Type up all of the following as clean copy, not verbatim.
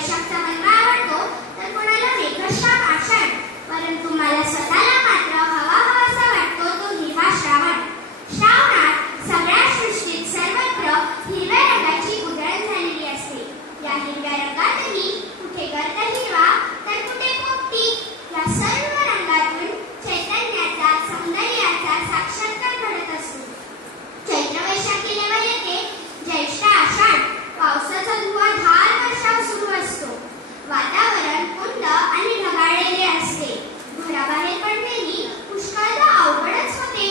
वैशाखचा महिना आवडतो तर कोणाला मेघश्रावण आषाढ, परंतु मला स्वतःला मात्र हवाहवासा वाटतो तो हिरवा श्रावण. श्रावणात सगळ्या सृष्टीत सर्वत्र हिरव्या रंगाची उधळण झालेली असते. या हिरव्या रंगातही कुठे गर्द हिरवा तर कुठे पोपटी. या सर्व रंगातून चैतन्याचा, सौंदर्याचा साक्षात्कार घडत असतो. चैत्र वैशाख गेल्यावर येते ज्येष्ठ आषाढ. पावसाचा धुवाधार वर्षाव सुरू असतो. वातावरण कुंद आणि ढगाळलेले असते. घराबाहेर पडणेही पुष्कळदा अवघडच होते.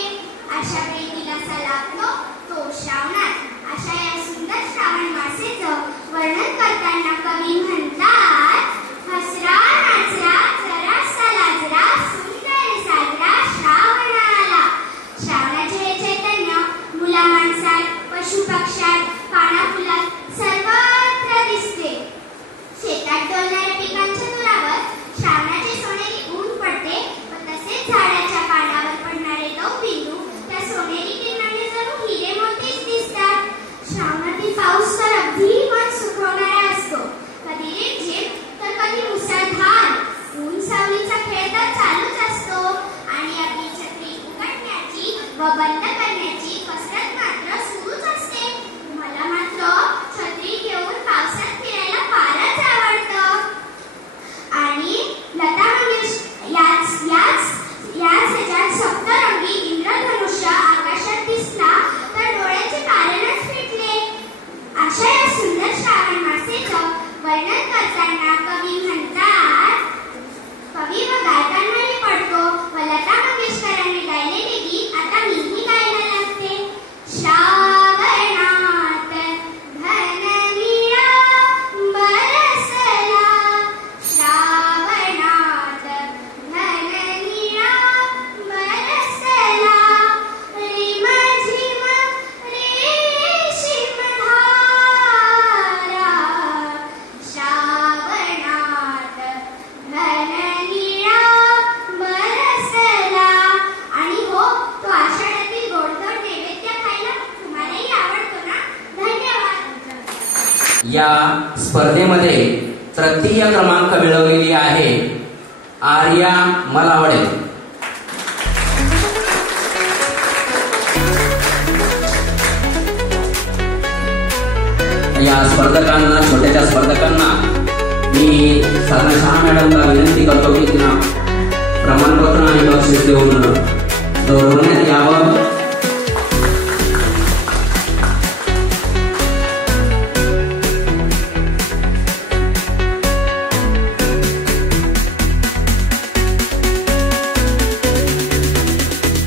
अशा वेळी दिलासा लाभतो तो श्रावणात. अशा या सुंदर श्रावण मासेचं वर्णन करताना कवी म्हणतात, हसरा नाचरा जरासा लाजरा सुंदर साजरा श्रावण आला. श्रावणाचे हे चैतन्य मुला माणसात, पशु पक्ष्यात, पाना फुलात सर्वत्र दिसते. शेतात डोलणाऱ्या पिकांच्या दुरावर श्रावणाचे सोनेरी ऊन पडते व तसेच झाडाच्या पानावर पडणारे दवबिंदू त्या सोनेरी किरणाने जणू हिरे मोतीच दिसतात. श्रावणातील पाऊस तर अगदी मन सुखवणारा असतो. कधी रिमझिम तर कधी मुसळधार. ऊन सावलीचा खेळ तर चालूच असतो आणि आपली छत्री उघडण्याची व बंद करण्याची कसरत मात्र सुरूच असते. मला मात्र छत्री घेऊन पावसात फिरायला फारच आवडतं. आणि लता मंगेशकर याच ह्याच्यात सप्तरंगी इंद्रधनुष्य आकाशात दिसला तर डोळ्याचे पारणच फिटले. अशा या सुंदर श्रावण मासेचं वर्णन करताना कवी म्हणतात, कवी व गायकांनाही पडतो व लता मंगेशकरांनी गायलेले गीत आता मीही गायला लागते. श्रावणात घन निळा बरसला, श्रावणात घन निळा बरसला, रिमझिम रेशीम धारा. श्रावणात घन निळा बरसला. आणि हो, तो आषाढातील गोडधोड नैवेद्य खायला तुम्हालाही आवडतो ना? धन्यवाद. या स्पर्धेमध्ये तृतीय क्रमांक मिळवलेली आहे आर्या मलावडे. या स्पर्धकांना, छोट्याच्या स्पर्धकांना मी साधना शाह मॅडमला विनंती करतो की त्यांना प्रमाणपत्र आणि बक्षीस देऊन गौरवण्यात यावं.